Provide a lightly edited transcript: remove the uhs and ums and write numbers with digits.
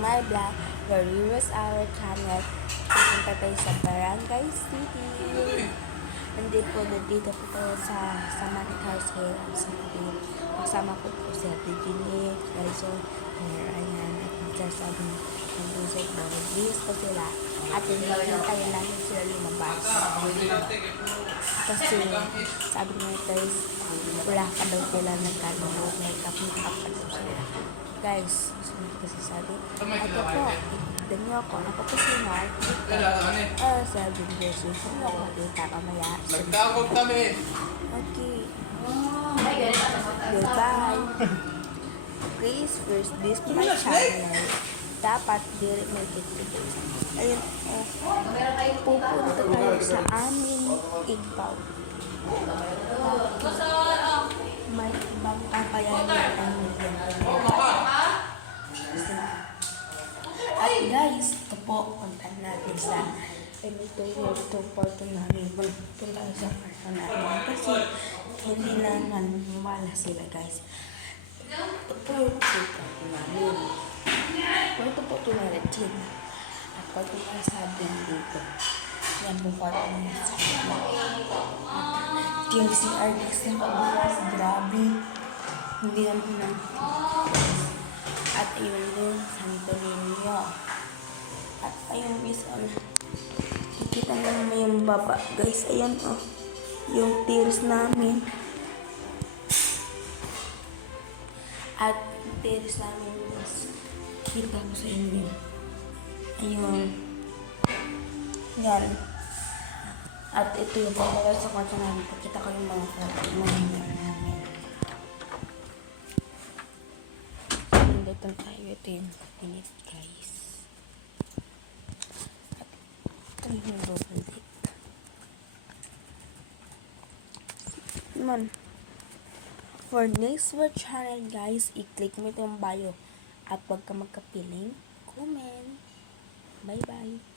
my vlog, your viewers our channel. Pupunta tayo sa Barangay City. Nandito po tayo sa Manic House here sa City. Kasama ko po si Ate Ginny, Kaiso, Ryan, at nagsasabi ng sa Borgis ko sila. At hintayin namin sila lumabas. Kasi sabi niya guys, wala ka daw sila nagkano, makeup pa daw sila. Guys, sunod kasi sabi, ito po, tignan niyo ako, ako po si Mark. Sabi niya, susunod ako, makita ka maya. Nagkakot kami. Okay. Goodbye. Please first this my channel. Dapat direct may guys. Ayun, pupunta tayo sa aming Igbaw. May ibang kapayanan ang at guys, ito po, puntahan natin sa ito porto namin. Punta tayo sa porto namin. Kasi hindi naman wala sila guys. Ito po yung porto namin. Porto po ito na legit. At pag sabi dito, yan po porto namin sa yung CR guys na kabukas, grabe. Hindi naman na. At ayun din, Santo Niño. At ayun guys, kikita naman yung baba. Guys, ayan oh. Yung tears namin. At tears namin guys. Kita ko sa inyo. Ayun. Yan. At ito yung pagkakal sa kwarto namin. Pakita ko yung mga namin. Dito tayo. Ito yung kabinet guys. At ito yung double deck. For next channel guys, i-click mo itong bio. At huwag ka magkapiling, comment. Bye bye.